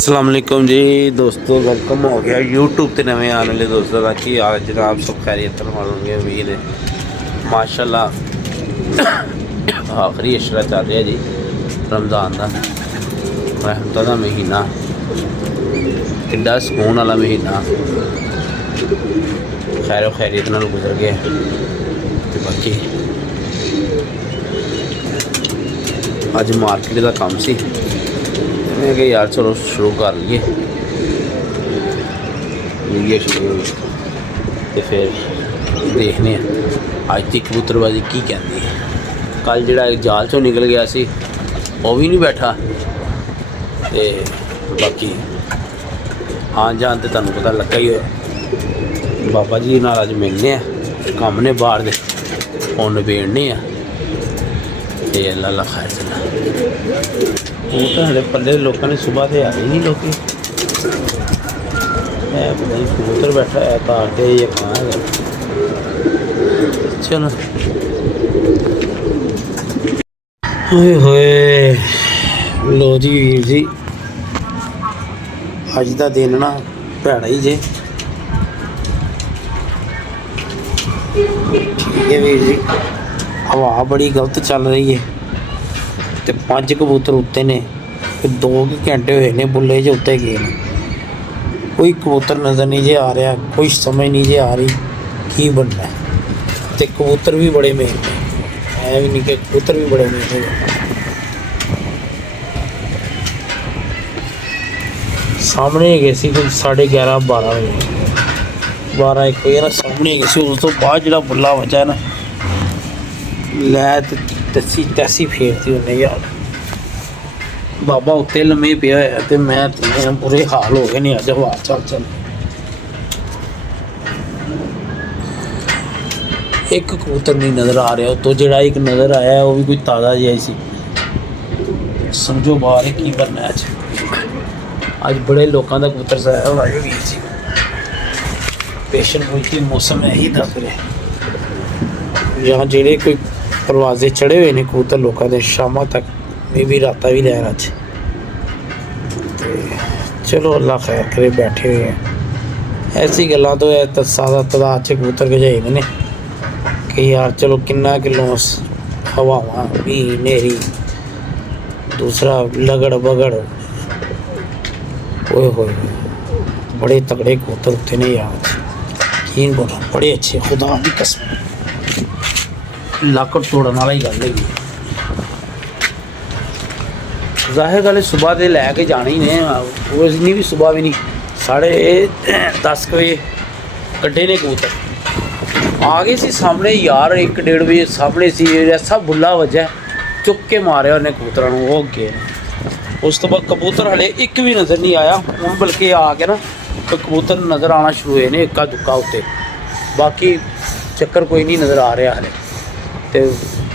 अस्सलाम वालेकुम जी दोस्तों, वेलकम हो गया यूट्यूब ते नवे आने वाले दोस्तों का की हाल जनाब। सब खैरियत होंगे उम्मीद है माशाल्लाह। आखिरी अशरा चल रहा जी रमज़ान का, रहमत का महीना, किड्डा सुकून वाला महीना खैर खैरियत नाल गुजर गया। तो बाकी अज मार्केट का काम सी, मैं कि यार चलो शुरू कर लीए शुरू तो फिर देखने अज की कबूतरबाजी की कहती है। कल जो जाल चो निकल गया सी वो भी नहीं बैठा, तो बाकी आन जान तो तुहानू पता लगा ही हो। बाबा जी नाल अज मिलने काम ने बाहर दे फोन नबेड़ने ते अल्लाह खैर चला। वो तो हमारे पल्ले लोगों ने सुबह से आए नहीं, लोग पता नहीं कबूतर बैठा है तार के या कहाँ है। चलो होए होए लो जी वीर जी, अज का दिन ना भैड़ा ही जे। ठीक है वीर जी, हवा बड़ी गलत चल रही है तो 5 कबूतर उत्ते ने, फिर 2 घंटे हुए ने बुले जो उत्ते गए ने। कोई कबूतर नज़र नहीं जे आ रहा, कोई समझ नहीं जे आ रही की बनना है। तो कबूतर भी बड़े मेहनत है भी नहीं कि कबूतर भी बड़े मेहनत है। सामने गए सी कोई 11:30 12 बजे 12-1 बजे ना सामने गए सी। उस तो बाद जो बुला वजा ना लै तसी तैसी फेरती उन्हें यार। बाबा उत्ते लम्मे पिया है तो मैं बुरे हाल हो गए नहीं अज हवा चल चल। एक कबूतर नहीं नज़र आ रहा, तो जो एक नज़र आया है वो भी कोई ताज़ा जहा सी। समझो बाहर है की बनना अज। अज बड़े लोगों का कबूतर साया हुआ है वीर जी। पेशन कोई मौसम है ही दस रहे यहाँ जेड़े कोई परवाजे चढ़े हुए ने कबूतर लोगों के शाम तक मे भी रात भी लैन अज। चलो अल्लाह खैर करे, बैठे हुए हैं ऐसी गल्लां तो सादा तादाद च कबूतर गजाई ने कि यार चलो किन्ना किलो हवावां भी नेरी दूसरा लगड़ बगड़ ओए होए बड़े तगड़े कबूतर उत्थे ने यार। यकीन बोलो बड़े अच्छे, खुदा की कसम लाकड़ तोड़न वाला ही गल है। जाहिर गल सुबह तो लैके जाने ही ने, उस दिन भी सुबह भी नहीं 10:30 बजे कड्ढे ने कबूतर। आ गए सी सामने यार 1-1:30 बजे सामने सी ऐसा बुला वजह चुक के मारे उन्हें कबूतर वो गए। उस तो बाद कबूतर हले एक भी नज़र नहीं आया। हूँ बल्कि आ के ना तो कबूतर नज़र आना शुरू हुए ने इक्का दुक्का उत्ते, बाकी चक्कर कोई नहीं नज़र आ रहा हले। तो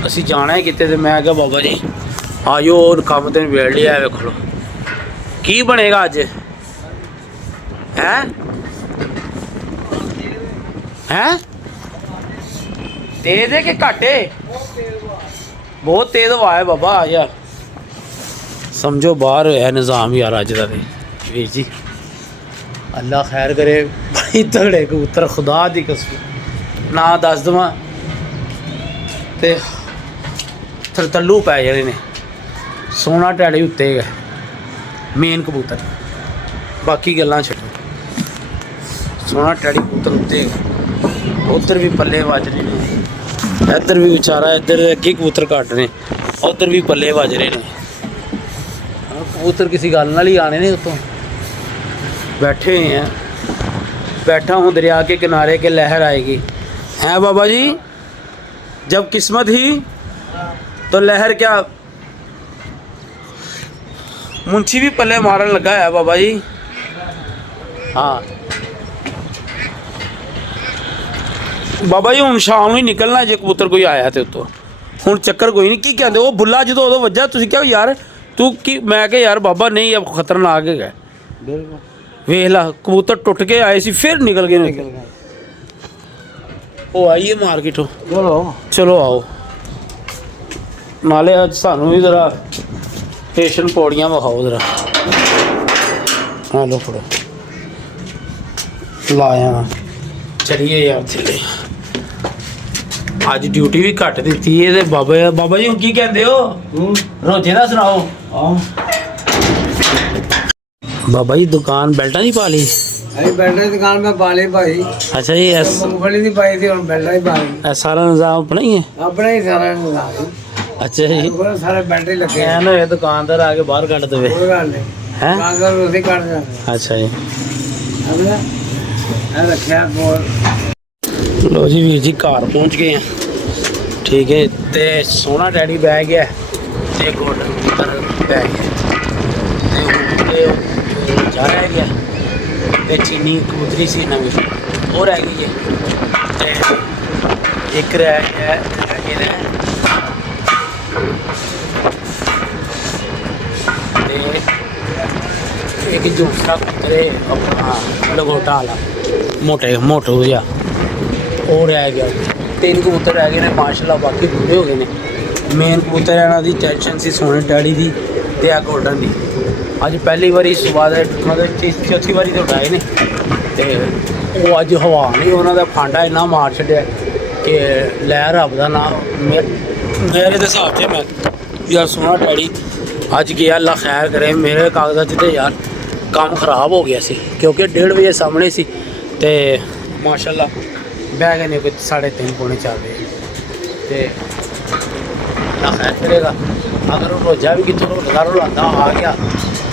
असी जाना है कितने, तो मैं क्या बाबा जी आजो और काम तो निबेड़ लिया है। वेख लो की बनेगा अज है तेज है कि घाटे? बहुत तेज हवा है बाबा। आ यार समझो बाहर है निज़ाम यार अज का वीर जी। अल्लाह खैर करे, बड़ी तगड़े कबूतर खुदा दी कसम ना दस देवां ते थरतल्लू पै जाने ने। सोना टैड़ी उत्ते गए मेन कबूतर, बाकी गल्लां छड्डो। सोना टैड़ी कबूतर उत्ते गए, उधर भी पल्ले वज रहे ने, इधर भी बेचारा इधर अगे कबूतर घट्ट ने, उधर भी पल्ले वज रहे ने। कबूतर किसी गल नाल ही आने ने उत्तों बैठे हुए हैं। बैठा हूँ दरिया के किनारे के लहर आएगी हैं बाबा जी, जब किस्मत ही तो लहर क्या। मुंशी भी पल्ले मारन लगा है बाबा जी। हाँ बाबा जी हूँ शाम ही निकलना जे कबूतर कोई आया तो उत्तों हूँ चक्कर कोई नहीं। की कहते वो बुला जो उदों वजह तुम क्या यार तू की, मैं क्या यार बाबा नहीं अब खतरनाक है वेख ला कबूतर टुट के आए सी फिर निकल गए। वो आइए मार्केट चलो आओ नाले अज सानू भी जरा स्टेशन पौड़ियाँ विखाओ जरा। हाँ लो फड़ो लाया चलिए यार चलिए अज ड्यूटी भी घट दी है बाबा जी की कहते हो रोजे का सुनाओ बाबा जी दुकान बेल्टा नहीं पा ली बेल्ट की दुकान में पा ली भाई। अच्छा जी मूंगफली नहीं पाई थी हम बेल्ट ही पा ली। सारा निजाम अपना ही है अपना ही सारा निजाम। अच्छा जी सारे बेल्ट ही लगे ना ये दुकानदार आके बाहर कट दे कोई गल नहीं हैं दुकानदार उसे कट जाते अच्छा जी रखा कोल। लो जी वीर जी घर पहुंच गए हैं ठीक है ते सोना डैडी बह गया ते गोल्डन पुत्र बह गया ते जा रह गया ते चीनी कबूतरी सी नवी वो रह गई है ते एक रह गया एक दूसरा पुत्र अपना लंगोटा वाला मोटू जा वो रह गया 3 कबूतर रह गए ने माशाल्लाह बाकी पूरे हो गए ने मेन कबूतर इन्हों की टेंशन सी सोने डैडी की ते आ गोल्डन की अज पहली बारी सुबह मतलब चौथी बारी तो उठाए ने ते वो अज हवा नहीं उन्होंने फांडा इन्ना मार छड्या कि लै रब का नाम मेरे हिसाब से मैं यार सोना डैडी अज गया अल्लाह खैर करे मेरे कागजात तो यार काम खराब हो गया सी क्योंकि 1:30 बजे सामने सी ते माशाल्लाह बह गए ने कोई 3:30 पौने 4 बजे ते अल्लाह खैर करेगा अगर वो रोजा भी कितों रुलाता आ गया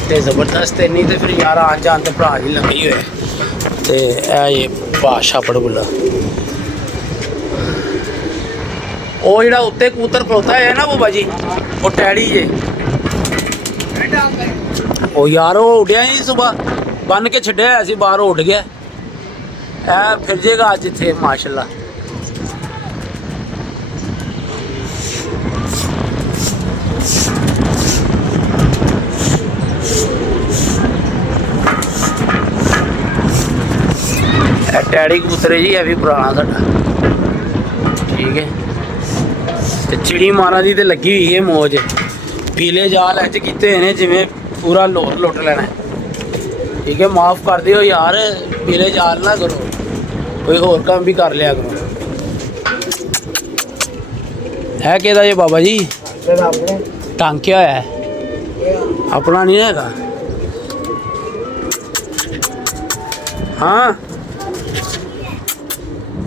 तो जबरदस्त है नहीं तो फिर यार आन जान तो भरा ही लगे ही हुए तो ये बादशाह पड़बुला वो जो उत्ते कबूतर खलोता है ना बाबा जी वो टैडी जे वो यार वो उड़िया ही सुबह बन के छड्या सी बाहर उड़ गया फिर जेगा अज इत्थे माशाल्लाह टैडी कबूतर है जी है भी पुराना साडा ठीक है ते चिड़ी मारा दी ते लगी हुई है मौज पीले जाल अच कीते ने जिवें पूरा लोर लुट लेना ठीक है माफ़ कर दियो यार पीले जाल ना करो कोई होर काम भी कर लिया करो है केदा ये बाबा जी टांकिया होया है अपना नहीं है हाँ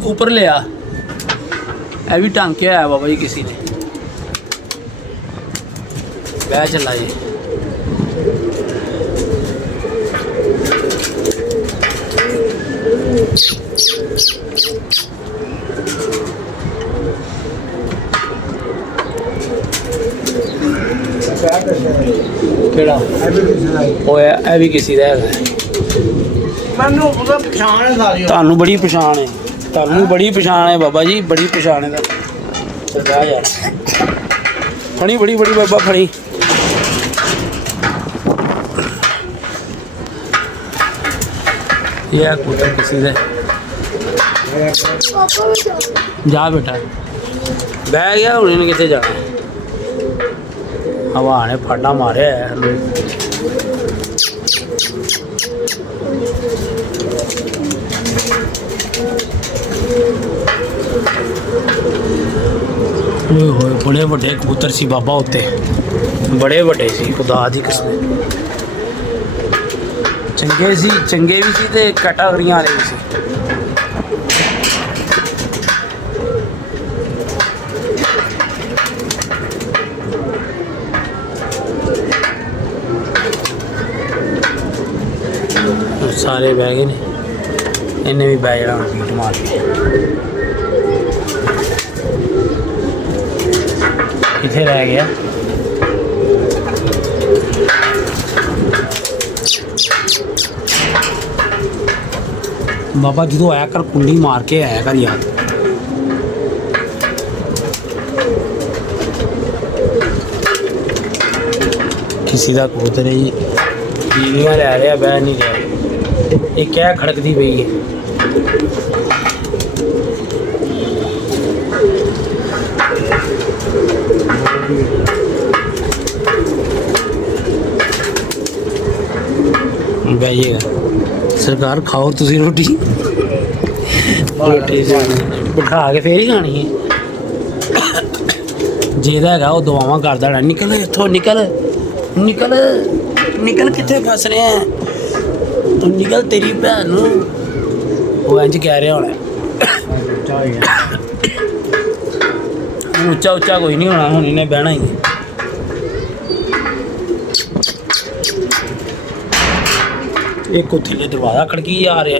ऊपर ले आ ये भी टांकिया है बाबा जी किसी ने बह चला जी केड़ा ये भी किसी का है ਤੁਹਾਨੂੰ ਬੜੀ ਪਛਾਣ ਹੈ ਤੁਹਾਨੂੰ ਬੜੀ ਪਛਾਣ ਹੈ ਬਾਬਾ ਜੀ ਬੜੀ ਪਛਾਣ ਹੈ ਸਰਦਾ ਯਾਰ ਫੜੀ ਬੜੀ ਬਾਬਾ ਫੜੀ ਇਹ ਕਬੂਤਰ ਕਿਸੇ ਦਾ ਜਾ ਬੇਟਾ ਬਹਿ ਗਿਆ ਹੁਣ ਇਹਨੇ ਕਿੱਥੇ ਜਾਣਾ ਹਵਾ ਨੇ ਫਾਡਾ ਮਾਰਿਆ ਹੈ बड़े बड़े कबूतर सी बाबा उत्ते बड़े बड़े सी खुदा दी किस्म चंगे भी सी ते कैटागरियां वाले भी सी सारे बह गए ने इन्हें भी बह जाना पीट मार के किथे रह गया बाबा जो आया कर कुंडी मार के आया कर यार किसी का कबूतर है जी टीवियां लै रहा बह नहीं रहा ये क्या खड़कती पई है ਬਹਿ ਜਾਏਗਾ ਸਰਕਾਰ ਖਾਓ ਤੁਸੀਂ ਰੋਟੀ ਰੋਟੀ ਬਿਠਾ ਕੇ ਫੇਰ ਹੀ ਖਾਣੀ ਹੈ ਜਿਹਦਾ ਹੈਗਾ ਉਹ ਦੁਆਵਾਂ ਕਰਦਾ ਰਹਿਣਾ ਨਿਕਲ ਇੱਥੋਂ ਨਿਕਲ ਨਿਕਲ ਨਿਕਲ ਕਿੱਥੇ ਫਸ ਰਿਹਾ ਹੈ ਤੂੰ ਨਿਕਲ ਤੇਰੀ ਭੈਣ ਨੂੰ ਉਹ ਇੰਜ ਕਹਿ ਰਿਹਾ ਹੋਣਾ ਉੱਚਾ ਉੱਚਾ ਕੋਈ ਨਹੀਂ ਹੋਣਾ ਹੁਣ ਇਹਨੇ ਬਹਿਣਾ ਹੀ ਇੱਕ ਉੱਥੇ ਦੇ ਦਰਵਾਜ਼ਾ ਖੜਕੀ ਆ ਰਿਹਾ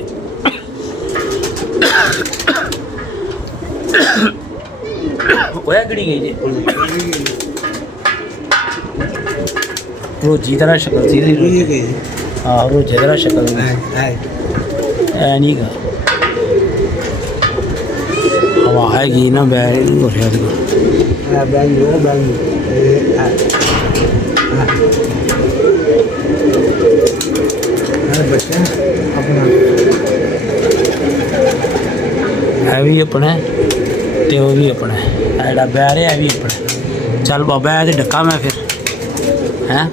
ਹੋਇਆ ਕਿਹੜੀ ਗਈ ਜੀ ਰੋਜੀ ਤਰ੍ਹਾਂ ਸ਼ਕਲ ਸੀ ਇਹਦੀ ਹਾਂ ਰੋਜੀ ਤਰ੍ਹਾਂ ਸ਼ਕਲ ਐ ਨਹੀਂ ਗਾ ਹਵਾ ਹੈਗੀ ਨਾ ਬੈਠ ਨਹੀਂ ਹੋ ਰਿਹਾ ਬੱਚਾ ਆਪਣਾ ਹੈ ਵੀ ਆਪਣਾ ਤੇ ਉਹ ਵੀ ਆਪਣਾ ਜਿਹੜਾ ਬਹਿ ਰਿਹਾ ਵੀ ਆਪਣਾ ਚੱਲ ਬਾਬਾ ਇਹ ਤੇ ਡੱਕਾ ਮੈਂ ਫਿਰ ਹੈਂ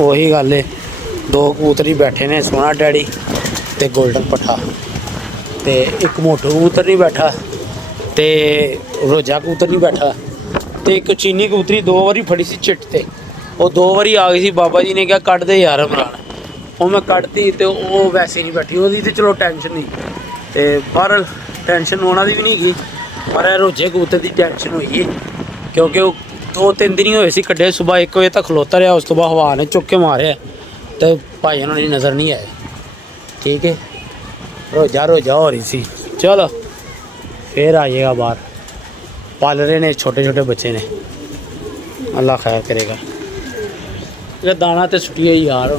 ਉਹੀ ਗੱਲ ਏ ਦੋ ਕਬੂਤਰ ਹੀ ਬੈਠੇ ਨੇ ਸੋਹਣਾ ਡੈਡੀ ਤੇ ਗੋਲਡਨ ਪੱਠਾ ਤੇ ਇੱਕ ਮੋਟੂ ਕਬੂਤਰ ਨਹੀਂ ਬੈਠਾ ਤੇ ਰੋਜਾ ਕਬੂਤਰ ਨਹੀਂ ਬੈਠਾ ਤੇ ਇੱਕ ਚੀਨੀ ਕਬੂਤਰੀ 2 ਵਾਰੀ ਫੜੀ ਸੀ ਚਿੱਟ ਤੇ ਉਹ 2 ਵਾਰੀ ਆ ਗਈ ਸੀ ਬਾਬਾ ਜੀ ਨੇ ਕਿਹਾ ਕੱਢ ਦੇ ਯਾਰ ਇਮਰਾਨ ਉਹ ਮੈਂ ਕੱਢਤੀ ਤੇ ਉਹ ਵੈਸੇ ਨਹੀਂ ਬੈਠੀ ਉਹਦੀ ਤੇ ਚਲੋ ਟੈਨਸ਼ਨ ਨਹੀਂ ਤੇ ਪਰ ਟੈਨਸ਼ਨ ਉਹਨਾਂ ਦੀ ਵੀ ਨਹੀਂ ਗਈ ਪਰ ਇਹ ਰੋਜੇ ਕਬੂਤਰ ਦੀ ਟੈਨਸ਼ਨ ਹੋਈ ਹੈ ਕਿਉਂਕਿ ਉਹ 2-3 ਦਿਨ ਹੀ ਹੋਏ ਸੀ ਕੱਢੇ ਸਵੇਰ 1 ਵਜੇ ਤੱਕ ਖਲੋਤਾ ਰਿਹਾ ਉਸ ਤੋਂ ਬਾਅਦ ਹਵਾ ਨੇ ਚੁੱਕ ਕੇ ਮਾਰਿਆ ਤੇ ਭਾਈ ਉਹਨਾਂ ਦੀ ਨਜ਼ਰ ਨਹੀਂ ਆਏ ਠੀਕ ਹੈ ਰੋਜਾ ਹੋ ਰਹੀ ਸੀ ਚਲੋ ਫਿਰ ਆ ਜਾਏਗਾ ਬਾਹਰ ਪਾਲ ਰਹੇ ਨੇ ਛੋਟੇ ਛੋਟੇ ਬੱਚੇ ਨੇ ਅੱਲਾ ਖੈਰ ਕਰੇਗਾ ਇਹ ਦਾਣਾ ਤੇ ਸੁੱਟੀਏ ਯਾਰ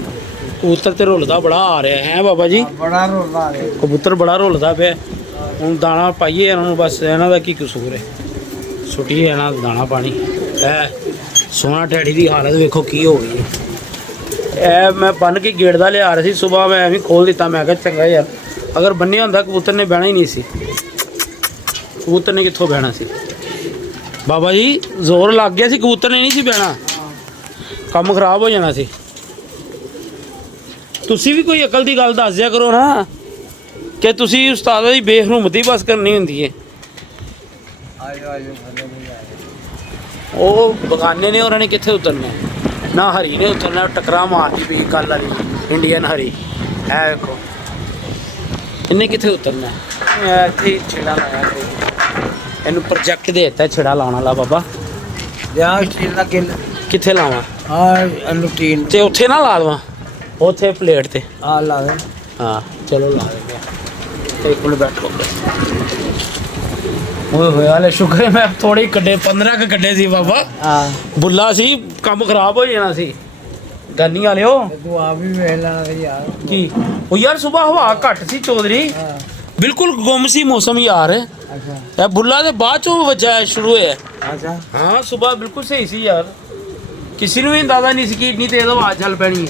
ਕਬੂਤਰ ਤੇ ਰੁੱਲਦਾ ਬੜਾ ਆ ਰਿਹਾ ਹੈ ਬਾਬਾ ਜੀ ਬੜਾ ਰੋਲਾ ਆ ਰਿਹਾ ਕਬੂਤਰ ਬੜਾ ਰੁੱਲਦਾ ਪਿਆ ਹੁਣ ਦਾਣਾ ਪਾਈਏ ਇਹਨਾਂ ਨੂੰ ਬਸ ਇਹਨਾਂ ਦਾ ਕੀ ਕਸੂਰ ਹੈ ਸੁੱਟੀਏ ਇਹਨਾਂ ਦਾ ਦਾਣਾ ਪਾਣੀ ਇਹ ਸੋਹਣਾ ਡੈਡੀ ਦੀ ਹਾਲਤ ਵੇਖੋ ਕੀ ਹੋ ਗਈ ਇਹ ਮੈਂ ਬੰਨ ਕੇ ਗੇਟ ਦਾ ਲਿਆ ਰਿਹਾ ਸੀ ਸਵੇਰ ਮੈਂ ਐਵੇਂ ਖੋਲ ਦਿੱਤਾ ਮੈਂ ਕਿਹਾ ਚੰਗਾ ਯਾਰ ਅਗਰ ਬੰਨਿਆ ਹੁੰਦਾ ਕਬੂਤਰ ਨੇ ਬਹਿਣਾ ਹੀ ਨਹੀਂ ਸੀ ਕਬੂਤਰ ਨੇ ਕਿੱਥੋਂ ਬਹਿਣਾ ਸੀ ਬਾਬਾ ਜੀ ਜ਼ੋਰ ਲੱਗ ਗਿਆ ਸੀ ਕਬੂਤਰ ਨੇ ਨਹੀਂ ਸੀ ਬਹਿਣਾ ਕੰਮ ਖਰਾਬ ਹੋ ਜਾਣਾ ਸੀ ਤੁਸੀਂ ਵੀ ਕੋਈ ਅਕਲ ਦੀ ਗੱਲ ਦੱਸ ਦਿਆ ਕਰੋ ਨਾ ਕਿ ਤੁਸੀਂ ਉਸਤਾਦਾਂ ਦੀ ਬੇਹਰਮਤੀ ਬਸ ਕਰਨੀ ਹੁੰਦੀ ਹੈ ਉਹ ਬਗਾਨੇ ਨੇ ਉਹਨਾਂ ਨੇ ਕਿੱਥੇ ਉਤਰਨਾ ਨਾ ਹਰੀ ਨੇ ਉਤਰਨਾ ਟਕਰਾ ਮਾਰਦੀ ਪਈ ਕੱਲ ਵਾਲੀ ਇੰਡੀਅਨ ਹਰੀ ਹੈ ਵੇਖੋ ਇਹਨੇ ਕਿੱਥੇ ਉਤਰਨਾ ਇੱਥੇ ਹੀ ਛਿੜਾ ਲਾਇਆ ਇਹਨੂੰ ਪ੍ਰੋਜੈਕਟ ਦੇ ਦਿੱਤਾ ਛਿੜਾ ਲਾਉਣ ਵਾਲਾ ਬਾਬਾ ਜਾਂ ਸਟੀਲ ਦਾ ਕਿੱਥੇ ਲਾਵਾਂ ਆ ਲੁਟੀਨ ਤੇ ਉੱਥੇ ਨਾ ਲਾ ਦੇਵਾਂ ਉੱਥੇ ਪਲੇਟ ਤੇ ਆ ਲਾ ਦੇ ਹਾਂ ਚਲੋ ਲਾ ਦਿੰਦੇ ਆ ਇੱਕ ਮਿੰਟ ਬੈਠੋ ਓਏ ਹੋਏ ਹਾਲੇ ਸ਼ੁਕਰ ਹੈ ਮੈਂ ਥੋੜੇ ਕੱਢੇ 15 ਕ ਕੱਢੇ ਸੀ ਬਾਬਾ ਹਾਂ ਬੁੱਲਾ ਸੀ ਕੰਮ ਖਰਾਬ ਹੋ ਜਾਣਾ ਸੀ ਗਾਨੀ ਵਾਲਿਓ ਤੂੰ ਆ ਵੀ ਵੇਖ ਲੈਣਾ ਯਾਰ ਕੀ ਉਹ ਯਾਰ ਸਵੇਰ ਹਵਾ ਘੱਟ ਸੀ ਚੌਧਰੀ ਬਿਲਕੁਲ ਗੁੰਮ ਸੀ ਮੌਸਮ ਯਾਰ ਅੱਛਾ ਇਹ ਬੁੱਲਾ ਦੇ ਬਾਅਦ ਚੋਂ ਵੱਜਾ ਸ਼ੁਰੂ ਹੋਇਆ ਅੱਛਾ ਹਾਂ ਸਵੇਰ ਬਿਲਕੁਲ ਸਹੀ ਸੀ ਯਾਰ ਕਿਸੇ ਨੂੰ ਵੀ ਅੰਦਾਜ਼ਾ ਨਹੀਂ ਸੀ ਕਿ ਇੰਨੀ ਤੇਜ਼ ਹਵਾ ਚੱਲ ਪੈਣੀ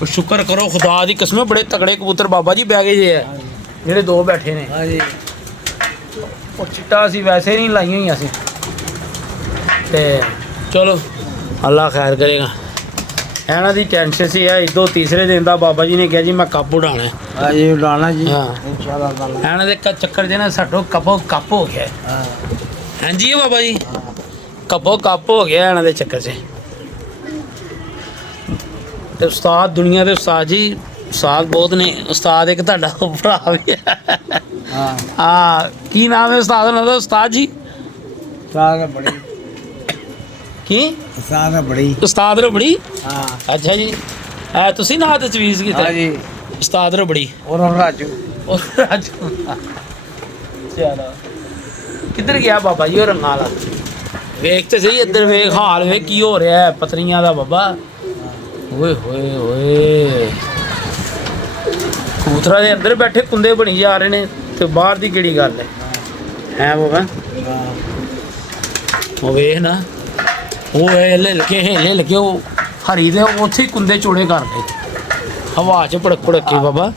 ਉਹ ਸ਼ੁਕਰ ਕਰੋ ਖੁਦਾ ਦੀ ਕਸਮ ਬੜੇ ਤਗੜੇ ਕਬੂਤਰ ਬਾਬਾ ਜੀ ਬਹਿ ਗਏ ਜੇ ਜਿਹੜੇ 2 ਬੈਠੇ ਨੇ ਹਾਂਜੀ ਉਹ ਚਿੱਟਾ ਸੀ ਵੈਸੇ ਨਹੀਂ ਲਾਈਆਂ ਹੋਈਆਂ ਸੀ ਤੇ ਚਲੋ ਅੱਲਾ ਖੈਰ ਕਰੇਗਾ ਇਹਨਾਂ ਦੀ ਟੈਨਸ਼ਨ ਸੀ ਇਹ ਇਦੋਂ ਤੀਸਰੇ ਦਿਨ ਦਾ ਬਾਬਾ ਜੀ ਨੇ ਕਿਹਾ ਜੀ ਮੈਂ ਕੱਪ ਉਡਾਣਾ ਹਾਂਜੀ ਉਡਾਣਾ ਜੀ ਹਾਂ ਇਨਸ਼ਾਅੱਲਾ ਤਾਲਾ ਇਹਨਾਂ ਦੇ ਚੱਕਰ ਦੇ ਨਾਲ ਸਾਡੋ ਕੱਪ ਹੋ ਗਿਆ ਹਾਂ ਹਾਂਜੀ ਬਾਬਾ ਜੀ ਕੱਪ ਹੋ ਗਿਆ ਇਹਨਾਂ ਦੇ ਚੱਕਰ 'ਚ ਤੇ ਉਸਤਾਦ ਦੁਨੀਆ ਦੇ ਉਸਤਾਦ ਜੀ ਉਸਤਾਦ ਬਹੁਤ ਨੇ ਉਸਤਾਦ ਇੱਕ ਤੁਹਾਡਾ ਭਰਾ ਵੀ ਹੈ ਹਾਂ ਕੀ ਨਾਮ ਹੈ ਉਸਤਾਦ ਉਹਨਾਂ ਦਾ ਉਸਤਾਦ ਜੀ ਸਾਰਾ ਬੜੀ ਕੀ ਸਾਰਾ ਬੜੀ ਉਸਤਾਦ ਰਬੜੀ ਹਾਂ ਅੱਛਾ ਜੀ ਤੁਸੀਂ ਨਾ ਤਜਵੀਜ਼ ਕੀਤਾ ਹਾਂਜੀ ਉਸਤਾਦ ਰਬੜੀ ਔਰ ਰਾਜੂ ਉਹ ਰਾਜੂ ਚਲੋ ਕਿੱਧਰ ਗਿਆ ਬਾਬਾ ਜੀ ਉਹ ਰੰਗਾਂ ਵਾਲਾ ਵੇਖ ਤੇ ਸਹੀ ਇੱਧਰ ਵੇਖ ਹਾਲ ਵੇਖ ਕੀ ਹੋ ਰਿਹਾ ਹੈ ਪਤਨੀਆਂ ਦਾ ਬਾਬਾ ਓਏ ਹੋਏ ਹੋਏ ਕਬੂਤਰਾਂ ਦੇ ਅੰਦਰ ਬੈਠੇ ਕੁੰਦੇ ਬਣੀ ਜਾ ਰਹੇ ਨੇ ਤੇ ਬਾਹਰ ਦੀ ਕਿਹੜੀ ਗੱਲ ਹੈ ਬਾਬਾ ਉਹ ਵੇਖ ਨਾ ਉਹ ਹਿੱਲ ਕੇ ਉਹ ਹਰੀ ਦੇ ਉੱਥੇ ਹੀ ਕੁੰਦੇ ਚੋੜੇ ਕਰ ਗਏ ਹਵਾ 'ਚ ਭੜਕ ਕੇ ਬਾਬਾ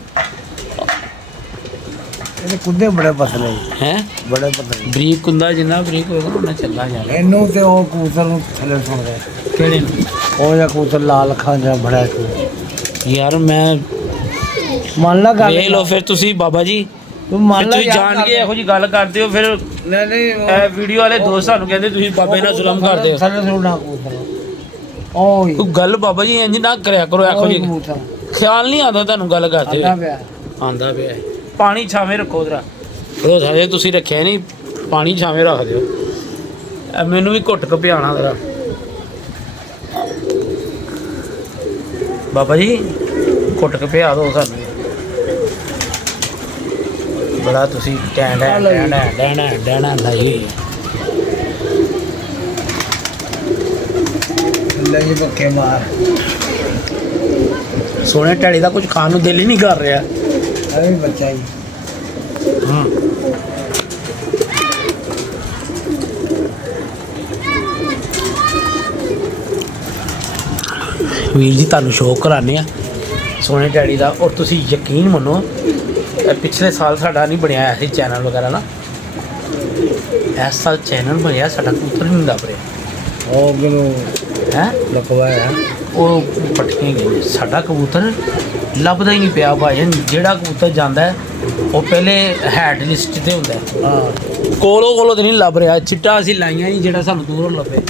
ਇਹਦੇ ਕੁੰਦੇ ਬੜੇ ਪਤਲੇ ਹੈ ਬੜੇ ਪਤਲੇ ਬਰੀਕ ਕੁੰਦਾ ਜਿੰਨਾ ਬਰੀਕ ਹੋਏਗਾ ਉਹਨਾਂ ਚੰਗਾ ਜਾਂਦਾ ਇਹਨੂੰ ਤੇ ਉਹ ਕਬੂਤਰ ਨੂੰ ਥੱਲੇ ਸੁਣ ਰਿਹਾ ਕਿਹੜੇ ਨੂੰ ਉਹ ਜਿਹਾ ਕਬੂਤਰ ਲਾਲ ਅੱਖਾਂ ਜਿਹਾ ਬੜਾ ਯਾਰ ਮੈਂ ਮੰਨ ਲਾ ਗੱਲ ਵੇਖ ਲਓ ਫਿਰ ਤੁਸੀਂ ਬਾਬਾ ਜੀ, ਤੂੰ ਮੰਨ ਲਾ ਤੁਸੀਂ ਜਾਣ ਕੇ ਇਹੋ ਜੀ ਗੱਲ ਕਰਦੇ ਹੋ ਫਿਰ ਨਹੀਂ ਨਹੀਂ ਇਹ ਵੀਡੀਓ ਵਾਲੇ ਦੋਸਤ ਸਾਨੂੰ ਕਹਿੰਦੇ ਤੁਸੀਂ ਬਾਬੇ ਨਾਲ ਜ਼ੁਲਮ ਕਰਦੇ ਹੋ। ਥੱਲੇ ਸੁਣਾ ਕਬੂਤਰ ਓਏ ਕੋਈ ਗੱਲ ਬਾਬਾ ਜੀ ਇੰਜ ਨਾ ਕਰਿਆ ਕਰੋ, ਇਹੋ ਜੀ ਕਬੂਤਰ ਖਿਆਲ ਨਹੀਂ ਆਉਂਦਾ ਤੁਹਾਨੂੰ ਗੱਲ ਕਰਦੇ ਆਂਦਾ ਹੋਏ। ਪਿਆ ਆਂਦਾ ਪਿਆ ਹੈ। ਪਾਣੀ ਛਾਵੇਂ ਰੱਖੋ ਜਰਾ, ਉਹ ਸਾਰੇ ਤੁਸੀਂ ਰੱਖਿਆ ਨਹੀਂ, ਪਾਣੀ ਛਾਵੇਂ ਰੱਖ ਦਿਓ। ਇਹ ਮੈਨੂੰ ਵੀ ਘੁੱਟ ਕੇ ਪਿਆਣਾ ਜਰਾ ਬਾਬਾ ਜੀ, ਘੁੱਟ ਕੇ ਪਿਆ ਦਿਓ ਸਾਨੂੰ। ਬੜਾ ਤੁਸੀਂ ਡੈਣਾ ਲਾਈ ਹੋਈ ਹੈ। ਲੈ ਜੀ ਬੱਕੇ ਮਾਰ ਸੋਹਣੇ ਢਾੜੀ ਦਾ ਕੁਝ ਖਾਣ ਨੂੰ ਦਿਲ ਹੀ ਨਹੀਂ ਕਰ ਰਿਹਾ। ਅਰੇ ਬੱਚਾ ਜੀ ਵੀਰ ਜੀ ਤੁਹਾਨੂੰ ਸ਼ੌਕ ਕਰਾਉਂਦੇ ਆ ਸੋਹਣੇ ਡੈਡੀ ਦਾ। ਔਰ ਤੁਸੀਂ ਯਕੀਨ ਮੰਨੋ ਪਿਛਲੇ ਸਾਲ ਸਾਡਾ ਨਹੀਂ ਬਣਿਆ ਹੋਇਆ ਸੀ ਚੈਨਲ ਵਗੈਰਾ ਨਾ, ਇਸ ਸਾਲ ਚੈਨਲ ਬਣਿਆ ਸਾਡਾ, ਕਬੂਤਰ ਨਹੀਂ ਲੱਭ ਰਿਹਾ ਉਹ ਕਿਨੂੰ ਹੈ ਲਕਵਾਇਆ ਉਹ ਪਟਕੇ ਗਏ। ਸਾਡਾ ਕਬੂਤਰ ਲੱਭਦਾ ਹੀ ਨਹੀਂ ਪਿਆ ਭਾਜਨ। ਜਿਹੜਾ ਕਬੂਤਰ ਜਾਂਦਾ ਹੈ ਉਹ ਪਹਿਲੇ ਹੈਡ ਲਿਸਟ ਤੇ ਹੁੰਦਾ ਹੈ। ਹਾਂ ਕੋਲੋਂ ਤਾਂ ਨਹੀਂ ਲੱਭ ਰਿਹਾ। ਚਿੱਟਾ ਅਸੀਂ ਲਾਈਆਂ ਨਹੀਂ ਜਿਹੜਾ ਸਾਨੂੰ ਦੂਰੋਂ ਲੱਭੇ,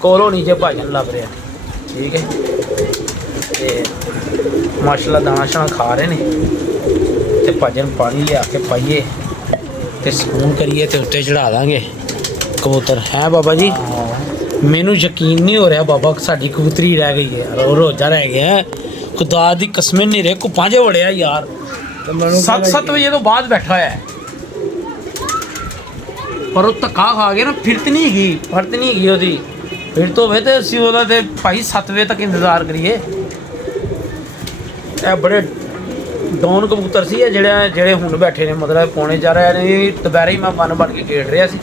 ਕੋਲੋਂ ਨਹੀਂ ਜੇ ਭਾਜਨ ਲੱਭ ਰਿਹਾ। ਠੀਕ ਹੈ ਤੇ ਮਾਸ਼ਾਅੱਲਾ ਦਾਣਾ ਸ਼ਾਣਾ ਖਾ ਰਹੇ ਨੇ ਤੇ ਭਾਜਨ ਪਾਣੀ ਲਿਆ ਕੇ ਪਾਈਏ ਤੇ ਸਕੂਨ ਕਰੀਏ ਤੇ ਉੱਤੇ ਚੜਾ ਦਾਂਗੇ ਕਬੂਤਰ। ਹੈ ਬਾਬਾ ਜੀ, ਮੈਨੂੰ ਯਕੀਨ ਨਹੀਂ ਹੋ ਰਿਹਾ ਬਾਬਾ ਸਾਡੀ ਕਬੂਤਰੀ ਰਹਿ ਗਈ ਹੈ, ਰੋਜ਼ਾ ਰਹਿ ਗਿਆ। ਖੁਦਾ ਦੀ ਕਸਮ ਨਹੀਂ ਰੇ ਕੋ ਪਾਂਜੇ ਵੜਿਆ ਯਾਰ। ਤੇ ਮੈਨੂੰ 7 ਵਜੇ ਤੋਂ ਬਾਅਦ ਬੈਠਾ ਹੋਇਆ ਹੈ, ਪਰ ਉਹ ਧੱਕਾ ਖਾ ਗਿਆ ਨਾ। ਫਿਰਤ ਨਹੀਂ ਹੈਗੀ, ਫਰਤ ਨਹੀਂ ਹੈਗੀ ਉਹਦੀ। ਫਿਰਤ ਹੋਵੇ ਤੇ ਅਸੀਂ ਉਹਦਾ ਤੇ ਭਾਈ 7 ਵਜੇ ਤੱਕ ਇੰਤਜ਼ਾਰ ਕਰੀਏ। ਇਹ ਬੜੇ ਡਾਊਨ ਕਬੂਤਰ ਸੀ ਇਹ ਜਿਹੜੇ ਹੁਣ ਬੈਠੇ ਨੇ, ਮਤਲਬ ਪੌਣੇ ਜਾ ਰਹੇ ਨੇ। ਦੁਪਹਿਰੇ ਹੀ ਮੈਂ ਮਨ ਬਣ ਕੇ ਖੇਡ ਰਿਹਾ ਸੀ।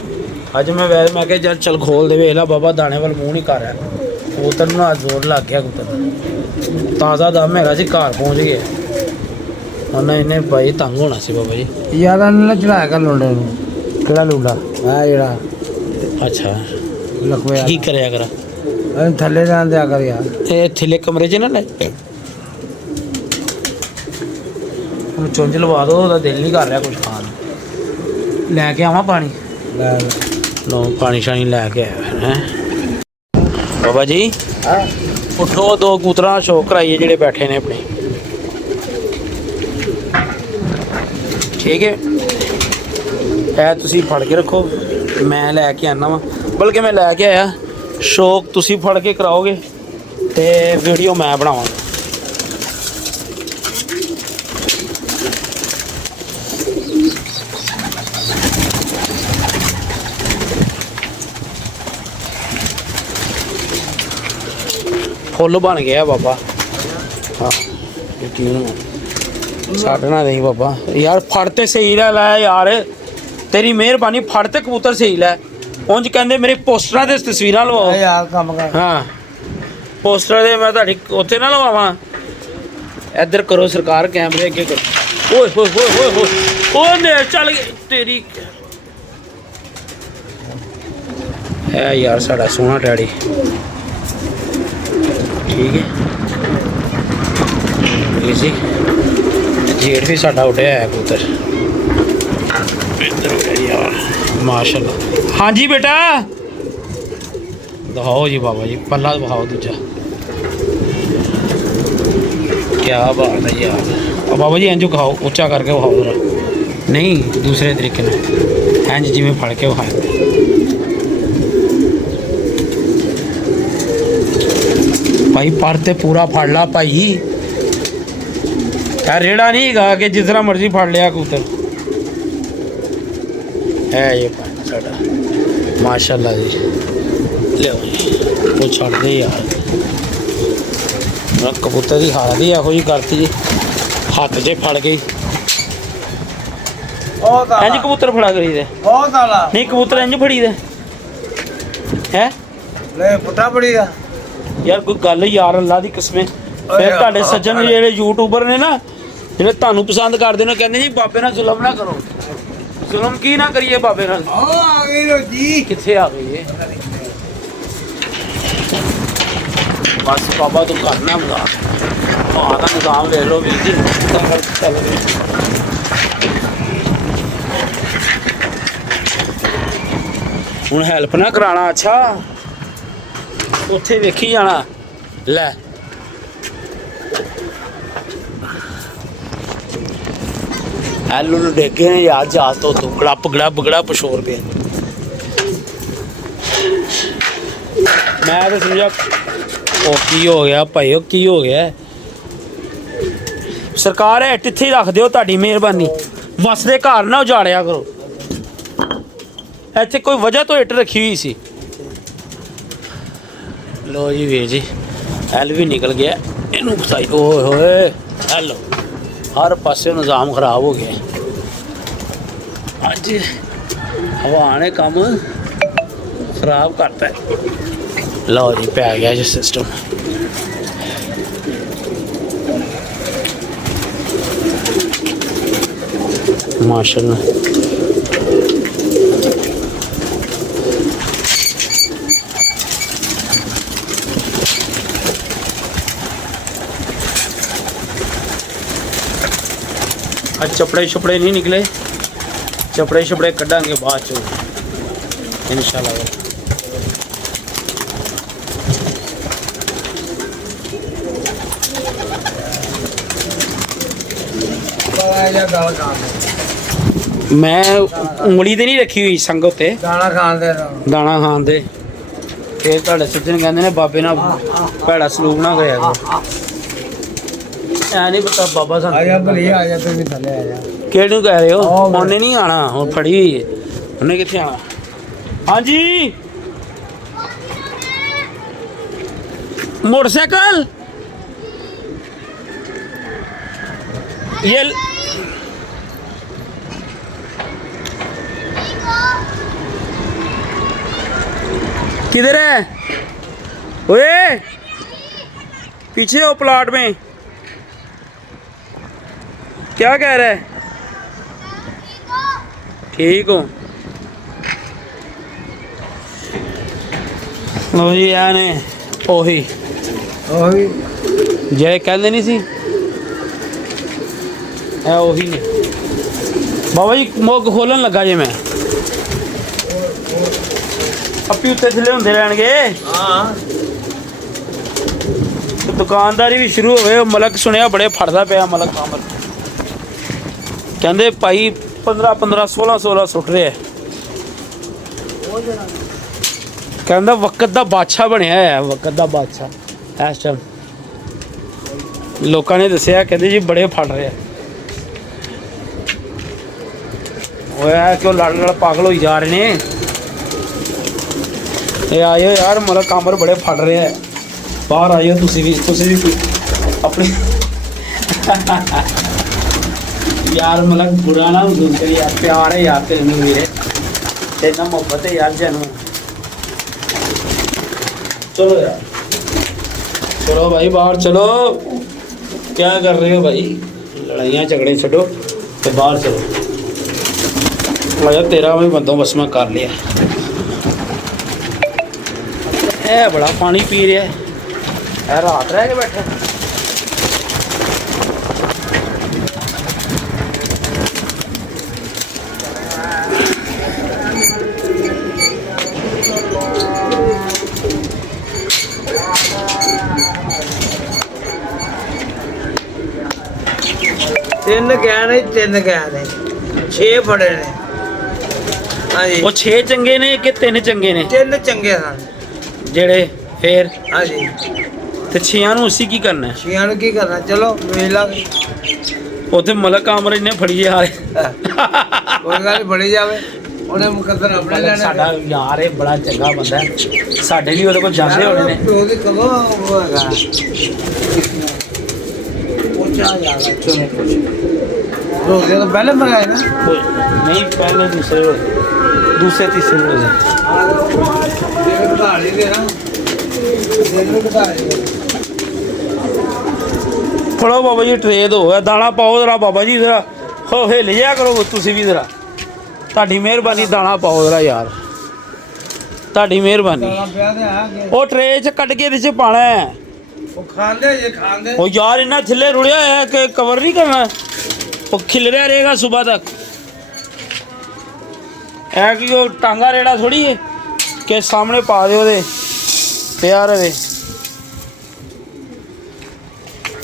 ਅੱਜ ਮੈਂ ਮੈਂ ਕਿਹਾ ਯਾਰ ਚੱਲ ਖੋਲ ਦੇ, ਵੇਖ ਲਾ ਬਾਬਾ ਦਾਣੇ ਵੱਲ ਮੂੰਹ ਨਹੀਂ ਕਰ ਰਿਹਾ। ਕਬੂਤਰ ਨੂੰ ਅੱਜ ਜ਼ੋਰ ਲੱਗ ਗਿਆ। ਕਬੂਤਰ ਤਾਜ਼ਾ ਦਮ ਹੈਗਾ ਸੀ, ਘਰ ਪਹੁੰਚ ਗਿਆ। ਉਹਨਾਂ ਇਹਨੇ ਭਾਈ ਤੰਗ ਹੋਣਾ ਸੀ ਬਾਬਾ ਜੀ। ਯਾਰਾਂ ਨੇ ਚੜਾਇਆ ਕਰ ਲੁੰਡੇ ਨੂੰ। ਕਿਹੜਾ ਲੂਲਾ? ਆ ਜਿਹੜਾ ਅੱਛਾ ਲਕਵਾਇਆ ਕੀ ਕਰਿਆ ਕਰਾਂ? ਇਹਨੂੰ ਥੱਲੇ ਜਾਣ ਦਿਆ ਕਰ ਯਾਰ। ਇਹ ਥੱਲੇ ਕਮਰੇ 'ਚ ਨਾ ਲੈ ਹੁਣ ਚੁੰਝ ਲਵਾ ਦੋ, ਉਹਦਾ ਦਿਲ ਨਹੀਂ ਕਰ ਰਿਹਾ ਕੁਝ ਖਾਣ ਨੂੰ। ਲੈ ਕੇ ਆਵਾਂ ਪਾਣੀ? ਲੈ ਲੋ ਪਾਣੀ ਸ਼ਾਣੀ ਲੈ ਕੇ ਆਇਆ ਹੈ ਬਾਬਾ ਜੀ। ਆ ਉੱਠੋ, ਦੋ ਕਬੂਤਰਾਂ ਦਾ ਸ਼ੌਕ ਕਰਾਈਏ ਜਿਹੜੇ ਬੈਠੇ ਨੇ ਆਪਣੇ। ਠੀਕ ਹੈ ਇਹ ਤੁਸੀਂ ਫੜ ਕੇ ਰੱਖੋ, ਮੈਂ ਲੈ ਕੇ ਆਣਾ ਵਾ। ਬਲਕਿ ਮੈਂ ਲੈ ਕੇ ਆਇਆ, ਸ਼ੌਕ ਤੁਸੀਂ ਫੜ ਕੇ ਕਰਾਓਗੇ ਤੇ ਵੀਡੀਓ ਮੈਂ ਬਣਾਵਾਂਗਾ। ਫੁੱਲ ਬਣ ਗਿਆ ਬਾਬਾ। ਹਾਂ ਯਕੀਨ ਛੱਡਣਾ ਨਹੀਂ ਬਾਬਾ। ਯਾਰ ਫੜ ਤੇ ਸਹੀ ਲੈ ਯਾਰ, ਤੇਰੀ ਮਿਹਰਬਾਨੀ। ਫੜ ਤੇ ਕਬੂਤਰ ਸਹੀ ਲੈ। ਉਂਝ ਕਹਿੰਦੇ ਮੇਰੇ ਪੋਸਟਰਾਂ ਤੇ ਤਸਵੀਰਾਂ ਲਵਾਓ। ਯਾਰ ਕੰਮ ਕਰ। ਹਾਂ ਪੋਸਟਰ ਦੇ ਮੈਂ ਤੁਹਾਡੀ ਉੱਥੇ ਨਾ ਲਵਾਵਾਂ। ਇੱਧਰ ਕਰੋ ਸਰਕਾਰ, ਕੈਮਰੇ ਅੱਗੇ ਕਰੋ। ਓਏ ਹੋਏ ਹੋਏ ਹੋਏ ਹੋਏ ਉਹ ਨੇ ਚੱਲ ਗਈ ਤੇਰੀ। ਹੈ ਯਾਰ ਸਾਡਾ ਸੋਹਣਾ ਡੈਡੀ। ਠੀਕ ਹੈ ਇਹ ਜੀ ਜੇਠ ਵੀ ਸਾਡਾ ਉੱਡਿਆ ਹੈ ਕਬੂਤਰ। ਇੱਧਰ ਉੱਡਿਆ ਯਾਰ ਮਾਸ਼ਾਅੱਲਾ। ਹਾਂਜੀ ਬੇਟਾ ਦਿਖਾਓ ਜੀ ਬਾਬਾ ਜੀ, ਪੱਲਾ ਦਿਖਾਓ ਦੂਜਾ। ਕਿਆ ਬਾਤ ਹੈ ਯਾਰ। ਬਾਬਾ ਜੀ ਇੰਝ ਖਾਓ, ਉੱਚਾ ਕਰਕੇ ਵਿਖਾਓ ਜਰਾ। ਨਹੀਂ ਦੂਸਰੇ ਤਰੀਕੇ ਨਾਲ ਇੰਝ ਜਿਵੇਂ ਫੜ ਕੇ ਵਿਖਾਇਆ। ਭਾਈ ਪਰ ਤੇ ਪੂਰਾ ਫੜ ਲਾ ਭਾਈ। ਯਾਰ ਰੇੜਾ ਨਹੀਂ ਹੈਗਾ ਕਿ ਜਿਸ ਤਰ੍ਹਾਂ ਮਰਜ਼ੀ ਫੜ ਲਿਆ ਕਬੂਤਰ। ਹੈ ਇਹ ਭਾਈ ਸਾਡਾ ਮਾਸ਼ਾਅੱਲਾ ਜੀ। ਲਿਓ ਜੀ ਉਹ ਛੱਡ ਦੇ ਯਾਰ। ਮੈਂ ਕਬੂਤਰ ਦੀ ਹਾਲਤ ਹੀ ਇਹੋ ਜਿਹੀ ਕਰਤੀ ਜੀ, ਹੱਥ 'ਚ ਫੜ ਗਈ। ਉਹ ਤਾਂ ਇੰਝ ਕਬੂਤਰ ਫੜਾ ਕਰੀਦੇ? ਉਹ ਤਾਲਾ ਨਹੀਂ ਕਬੂਤਰ ਇੰਝ ਫੜੀਦੇ ਹੈ? ਲੈ ਪੁੱਟਾ ਬੜੀ ਦਾ ਯਾਰ ਕੋਈ ਗੱਲ ਯਾਰ ਅੱਲਾ ਦੀ ਕਸਮੇ। ਫਿਰ ਤੁਹਾਡੇ ਸੱਜਣ ਜਿਹੜੇ ਯੂਟਿਊਬਰ ਨੇ ਨਾ, ਜਿਹੜੇ ਤੁਹਾਨੂੰ ਪਸੰਦ ਕਰਦੇ ਨੇ, ਕਹਿੰਦੇ ਜੀ ਬਾਬੇ ਨਾਲ ਜ਼ੁਲਮ ਨਾ ਕਰੋ। ਜ਼ੁਲਮ ਕੀ ਨਾ ਕਰੀਏ ਬਾਬੇ ਨਾਲ। ਉਹ ਆ ਗਈ ਰੋਜੀ। ਕਿੱਥੇ ਆ ਗਈ ਇਹ? ਬਸ ਬਾਬਾ ਤੂੰ ਕਰਨਾ ਹੁੰਦਾ। ਆਹ ਦਾ ਨਿਜ਼ਾਮ ਵੇਖ ਲਓ ਵੀਰ ਜੀ ਚੱਲ ਰਿਹਾ। ਹੁਣ ਹੈਲਪ ਨਾ ਕਰਾਣਾ। ਅੱਛਾ ਉੱਥੇ ਵੇਖੀ ਜਾਣਾ। ਲੈ ਐਲੂ ਨੂੰ ਡੇਗੇ ਨੇ ਯਾਰ ਜਹਾਜ਼ ਤੋਂ ਗੜਪ ਗੜਪ ਸ਼ੋਰ ਪਿਆ। ਮੈਂ ਤਾਂ ਸਮਝਿਆ ਉਹ ਕੀ ਹੋ ਗਿਆ ਭਾਈ, ਉਹ ਕੀ ਹੋ ਗਿਆ। ਸਰਕਾਰ ਇੱਟ ਇੱਥੇ ਹੀ ਰੱਖ ਦਿਓ, ਤੁਹਾਡੀ ਮਿਹਰਬਾਨੀ। ਵਸਦੇ ਘਰ ਨਾ ਉਜਾੜਿਆ ਕਰੋ। ਇੱਥੇ ਕੋਈ ਵਜ੍ਹਾ ਤੋਂ ਇੱਟ ਰੱਖੀ ਹੋਈ ਸੀ। ਲੋ ਜੀ ਵੀਰ ਜੀ ਐਲ ਵੀ ਨਿਕਲ ਗਿਆ। ਇਹਨੂੰ ਫਸਾਈ ਓਏ ਹੋਏ। ਹੈਲੋ ਹਰ ਪਾਸੇ ਨਿਜ਼ਾਮ ਖਰਾਬ ਹੋ ਗਿਆ ਅੱਜ। ਹਵਾ ਨੇ ਕੰਮ ਖਰਾਬ ਕਰਤਾ। ਲਓ ਜੀ ਪੈ ਗਿਆ ਜੀ ਸਿਸਟਮ। ਮਾਸ਼ਾਅੱਲਾ ਅੱਜ ਚਪੜੇ ਛਪੜੇ नहीं निकले। चपड़े छपड़े कढ़ांगे बाद चो इंशाल्लाह। मैं उंगली तो नहीं रखी हुई संग उत्ते दाना खान दे। फिर तुहाडे सज्जन कहंदे ने बाबे नाल भैड़ा सलूक ना करिया करो। ऐ नहीं पता बाबा सा ਕਿਹਨੂੰ ਕਹਿ ਰਹੇ ਹੋ? ਉਹਨੇ ਨਹੀਂ ਆਣਾ, ਹੁਣ ਫੜੀ ਹੋਈ ਹੈ। ਉਹਨੇ ਕਿੱਥੇ ਆਣਾ? ਹਾਂਜੀ मोटरसाइकिल ये किधर है? ओए पीछे हो प्लाट में। क्या कह रहा है? ठीक हो? लो जी ने ओही ਜਿਹੜੇ ਕਹਿੰਦੇ ਨਹੀਂ ਸੀ ਇਹ ਉਹੀ ਨੇ। ਬਾਬਾ ਜੀ ਮੁੱਗ ਖੋਲਣ ਲੱਗਾ ਜੇ ਮੈਂ। ਆਪੀ ਉੱਤੇ ਥੱਲੇ ਹੁੰਦੇ ਰਹਿਣਗੇ। ਹਾਂ ਦੁਕਾਨਦਾਰੀ ਵੀ ਸ਼ੁਰੂ ਹੋਵੇ। ਮਲਕ ਸੁਣਿਆ ਬੜੇ ਫੜਦਾ ਪਿਆ ਮਲਕ ਕਾਮਰ। ਕਹਿੰਦੇ ਭਾਈ 15 16 ਸੁੱਟ ਰਿਹਾ। ਕਹਿੰਦਾ ਵਕਤ ਦਾ ਬਾਦਸ਼ਾਹ ਬਣਿਆ ਹੈ। ਵਕਤ ਦਾ ਬਾਦਸ਼ਾਹ ਇਸ ਟਾਈਮ ਲੋਕਾਂ ਨੇ ਦੱਸਿਆ। ਕਹਿੰਦੇ ਜੀ ਬੜੇ ਫੜ ਰਹੇ ਆ। ਹੋਇਆ ਕਿਉਂ ਲੜ ਪਾਗਲ ਹੋਈ ਜਾ ਰਹੇ ਨੇ। ਇਹ ਆਇਓ ਯਾਰ ਮਲਕ ਕਾਮਰ ਬੜੇ ਫੜ ਰਹੇ ਆ। ਬਾਹਰ ਆਇਓ ਤੁਸੀਂ ਵੀ ਆਪਣੀ यार मतलब बुरा ना दूसरे यार प्यार है यार तेरे मेरे तेना मोहब्बत है यार जानू। चलो यार चलो भाई बाहर चलो। क्या कर रहे हो भाई? लड़ाइयाँ झगड़े छो तो बाहर चलो। यार तेरा भी बंदोबस्त मैं कर लिया। ए बड़ा पानी पी रहा है। रात रह के बैठा ਤਿੰਨ ਗਏ ਨੇ 6 ਫੜੇ ਨੇ। ਹਾਂਜੀ ਉਹ 6 ਚੰਗੇ ਨੇ ਕਿ 3 ਚੰਗੇ ਨੇ? 3 ਚੰਗੇ ਸਨ ਜਿਹੜੇ ਫੇਰ। ਹਾਂਜੀ ਤੇ 6 ਨੂੰ ਅਸੀਂ ਕੀ ਕਰਨਾ? 6 ਨੂੰ ਕੀ ਕਰਨਾ? ਚਲੋ ਵੇਖ ਲਾਂਗੇ। ਉੱਥੇ ਮਲਕ ਕਾਮਰ ਇਹਨੇ ਫੜੀ ਜਾ ਰਹੇ। ਕੋਈ ਗੱਲ ਨਹੀਂ ਫੜੀ ਜਾਵੇ। ਉਹਨੇ ਮੁਕੱਦਰ ਆਪਣੇ ਲੈਣਾ। ਸਾਡਾ ਯਾਰ ਇਹ ਬੜਾ ਚੰਗਾ ਬੰਦਾ ਹੈ। ਸਾਡੇ ਵੀ ਉਹਦੇ ਕੋਲ ਜਾਂਦੇ ਹੋਣੇ ਨੇ। ਉਹਦੀ ਕਦੋਂ ਉਹ ਹੈਗਾ चलो रोजे तो पहले मंगाए ना? नहीं पहले दूसरे तीसरे रोजे। फड़ो बाबा जी ट्रे दो दाना पाओ जरा बाबा जी जरा हो हिल जाया करो तुसी भी जरा। ਤੁਹਾਡੀ ਮਿਹਰਬਾਨੀ दाना पाओ जरा यार ਤੁਹਾਡੀ ਮਿਹਰਬਾਨੀ। ਉਹ ਟਰੇ 'ਚ ਕੱਢ ਕੇ ਇਹਦੇ 'ਚ ਪਾਣਾ ਹੈ। ਉਹ ਖਾਂਦੇ ਜੇ ਖਾਂਦੇ ਉਹ ਯਾਰ ਇੰਨਾ ਥੱਲੇ ਰੁੜਿਆ ਹੈ ਕਿ ਕਵਰ ਨਹੀਂ ਕਰਨਾ ਉਹ ਖਿਲਰਿਆ ਰਹੇਗਾ ਸਵੇਰ ਤੱਕ ਇਹ ਕਿ ਉਹ ਟਾਂਗਾ ਰੇੜਾ ਥੋੜੀ ਹੈ ਕਿ ਸਾਹਮਣੇ ਪਾ ਦਿਓ ਉਹਦੇ ਤਿਆਰ ਰਵੇ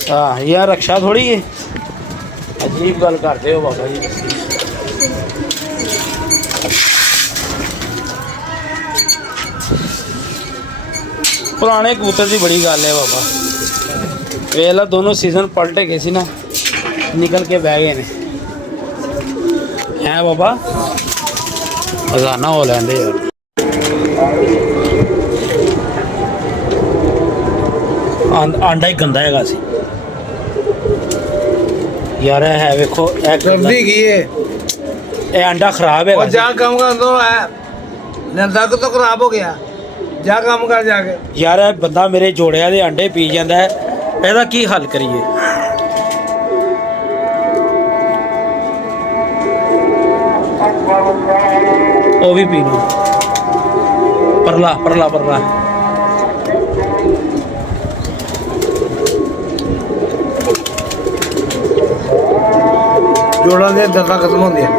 ਹਾਂ ਯਾਰ ਰਕਸ਼ਾ ਥੋੜੀ ਹੈ ਅਜੀਬ ਗੱਲ ਕਰਦੇ ਹੋ ਬਾਬਾ ਜੀ ਪੁਰਾਣੇ ਕਬੂਤਰ ਦੀ ਬੜੀ ਗੱਲ ਹੈ ਬਾਬਾ ਵੇਖ ਲਾ ਦੋਨੋਂ ਸੀਜ਼ਨ ਪਲਟੇ ਗਏ ਸੀ ਨਾ ਨਿਕਲ ਕੇ ਬਹਿ ਗਏ ਨੇ ਹੈ ਬਾਬਾ ਅਜ਼ਾਨਾ ਹੋ ਲੈਂਦੇ ਯਾਰ ਆਂਡਾ ਹੀ ਗੰਦਾ ਹੈਗਾ ਸੀ ਯਾਰ ਇਹ ਹੈ ਵੇਖੋ ਇਹ सर्दी की है ਇਹ ਆਂਡਾ ਖਰਾਬ ਹੈਗਾ और जा काम कर दो है नंदा को तो खराब हो गया जा काम कर जाके ਯਾਰ ਇਹ ਬੰਦਾ ਮੇਰੇ ਜੋੜਿਆਂ ਦੇ ਆਂਡੇ ਪੀ ਜਾਂਦਾ ਹੈ ਇਹਦਾ ਕੀ ਹੱਲ ਕਰੀਏ ਉਹ ਵੀ ਪੀ ਲਓ ਪਰਲਾ ਪਰਲਾ ਪਰਲਾ जोड़ा दे दर्दा खत्म हो गया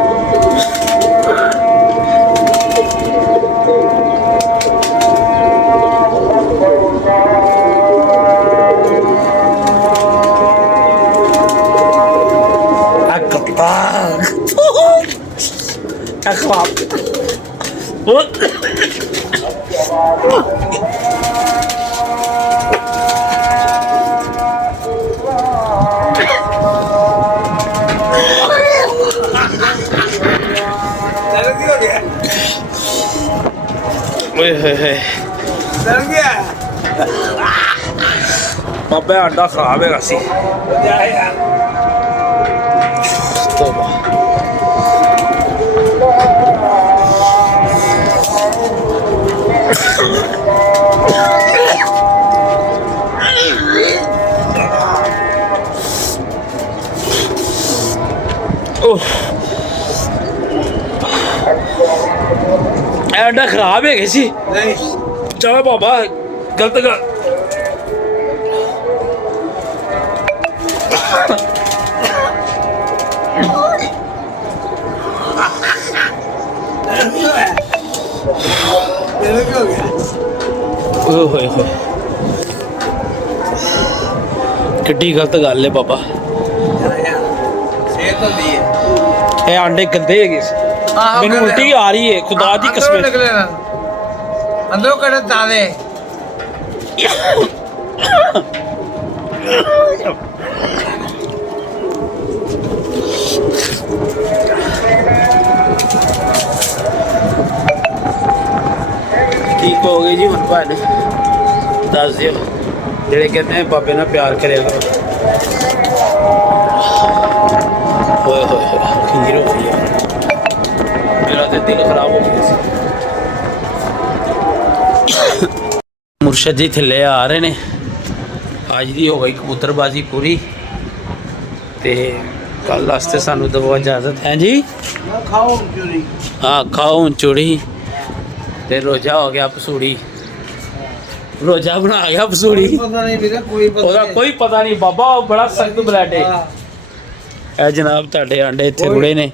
डर गया ਬਾਬਾ ਆਂਡਾ ਖਰਾਬ ਹੈਗਾ ਸੀ ਤੋਬਾ ਆਂਡਾ ਖਰਾਬ ਹੈਗੇ ਸੀ नहीं ਚਲੋ ਬਾਬਾ ਗਲਤ ਗੱਲ तेरे क्या हो गया ਓਏ ਹੋਏ ਹੋਏ ਕਿੱਡੀ ਗਲਤ ਗੱਲ ਹੈ ਬਾਬਾ सेहत होती है ਇਹ ਆਂਡੇ ਗੰਦੇ ਹੈਗੇ ਸੀ ਆਹੋ, ਮੈਨੂੰ ਗੰਦੇ। ਉਲਟੀ ਆ ਰਹੀ ਹੈ ਖੁਦਾ ਦੀ अंदरों ਕਸਮ निकले ना अंदरों कड़े ताले ਠੀਕ ਹੋ ਗਈ ਜੀ ਹੁਣ ਭਾਣੇ ਦੱਸ ਦਿਓ ਜਿਹੜੇ ਕਹਿੰਦੇ ਬਾਬੇ ਨਾਲ ਪਿਆਰ ਕਰਿਆ ਕਰੋ ਹੋਏ ਹੋਏ ਹੋਏ ਖੀਰ ਹੋ ਗਈ ਯਾਰ ਮੇਰਾ ਤੇ ਦਿਲ ਖਰਾਬ ਹੋ ਗਿਆ ਸੀ ਮੁਰਸ਼ਦ ਜੀ ਥੱਲੇ ਆ ਰਹੇ ਨੇ ਅੱਜ ਦੀ ਹੋ ਗਈ ਕਬੂਤਰਬਾਜ਼ੀ ਪੂਰੀ ਤੇ ਕੱਲ ਵਾਸਤੇ ਸਾਨੂੰ ਦਵੋ ਇਜਾਜ਼ਤ ਹੈ ਜੀ खाओ चूरी ਹਾਂ ਖਾਓ ਚੂੜੀ ਤੇ ਰੋਜਾ ਹੋ ਗਿਆ ਪਸੂੜੀ ਰੋਜਾ ਬਣਾ ਗਿਆ ਪਸੂੜੀ पता नहीं मेरा कोई पता ਉਹਦਾ नहीं। ਕੋਈ ਪਤਾ ਨਹੀਂ ਬਾਬਾ ਉਹ ਬੜਾ ਸਖਤ ਬਲੱਡ ਹੈ हाँ। ਇਹ ਜਨਾਬ ਤੁਹਾਡੇ ਆਂਡੇ ਇੱਥੇ ਰੁੜੇ ਨੇ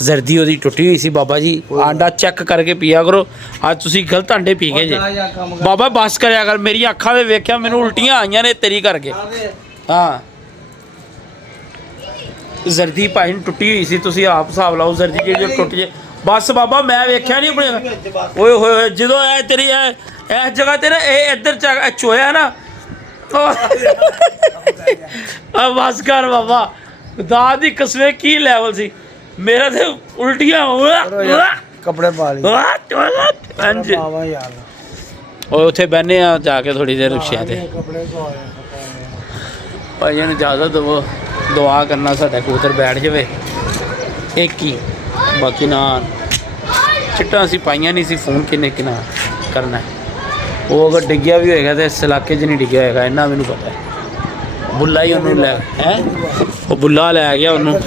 ਜ਼ਰਦੀ ਉਹਦੀ ਟੁੱਟੀ ਹੋਈ ਸੀ ਬਾਬਾ ਜੀ ਆਂਡਾ ਚੈੱਕ ਕਰਕੇ ਪੀਆ ਕਰੋ ਅੱਜ ਤੁਸੀਂ ਗਲਤ ਆਂਡੇ ਪੀ ਗਏ ਜੇ जा जा काम कर ਬਾਬਾ ਬਸ ਕਰਿਆ ਕਰ ਮੇਰੀ ਅੱਖਾਂ ਦੇ ਵੇਖਿਆ ਮੈਨੂੰ ਉਲਟੀਆਂ ਆਈਆਂ ਨੇ ਤੇਰੀ ਕਰਕੇ ਹਾਂ ਜ਼ਰਦੀ ਭਾਈ ਨੂੰ ਟੁੱਟੀ ਹੋਈ ਸੀ ਤੁਸੀਂ ਆਪ ਹਿਸਾਬ ਲਾਓ ਜ਼ਰਦੀ ਜਿਹੜੀ ਟੁੱਟ ਜੇ ਬਸ ਬਾਬਾ ਮੈਂ ਵੇਖਿਆ ਨਹੀਂ ਆਪਣੇ ਓਏ ਹੋਏ ਹੋਏ ਜਦੋਂ ਇਹ ਤੇਰੀ ਇਸ ਜਗ੍ਹਾ ਤੇ ਨਾ ਇਹ ਇੱਧਰ ਚੋਇਆ ਨਾ ਆ ਬਸ ਕਰ ਬਾਬਾ ਖੁਦਾ ਦੀ ਕਸਮੇ ਕੀ ਲੈਵਲ ਸੀ ਮੇਰਾ ਤੇ ਉਲਟੀਆਂ कपड़े पा ली ਹਾਂਜੀ बाबा यार ਉਹ ਉੱਥੇ ਬਹਿਨੇ ਆ ਜਾ ਕੇ ਥੋੜੀ ਦੇਰ ਰਿਕਸ਼ਿਆਂ ਤੇ कपड़े तो आए ਭਾਈਆਂ ਨੂੰ ਇਜਾਜ਼ਤ ਦਿਵੋ ਦੁਆ ਕਰਨਾ ਸਾਡਾ ਕਬੂਤਰ ਬੈਠ ਜਾਵੇ ਇੱਕ ਹੀ ਬਾਕੀ ਨਾ ਚਿੱਟਾਂ ਅਸੀਂ ਪਾਈਆਂ ਨਹੀਂ ਸੀ ਫੋਨ ਕਿੰਨੇ ਕਿਨਾ ਕਰਨਾ ਉਹ ਅਗਰ ਡਿੱਗਿਆ ਵੀ ਹੋਏਗਾ ਤਾਂ ਇਸ ਇਲਾਕੇ 'ਚ ਨਹੀਂ ਡਿੱਗਿਆ ਹੋਏਗਾ ਇੰਨਾ ਮੈਨੂੰ ਪਤਾ ਹੈ ਬੁੱਲਾ ਹੀ ਉਹਨੂੰ ਲੈ ਹੈ ਉਹ ਬੁੱਲਾ ਲੈ ਗਿਆ ਉਹਨੂੰ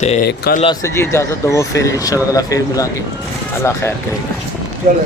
ਤੇ ਕੱਲ ਵਾਸਤੇ ਜੀ ਇਜਾਜ਼ਤ ਦਿਵੋ ਫਿਰ ਇਨਸ਼ਾਅੱਲਾ ਫਿਰ ਮਿਲਾਂਗੇ ਅੱਲਾ ਖੈਰ ਕਰੇਗਾ चलो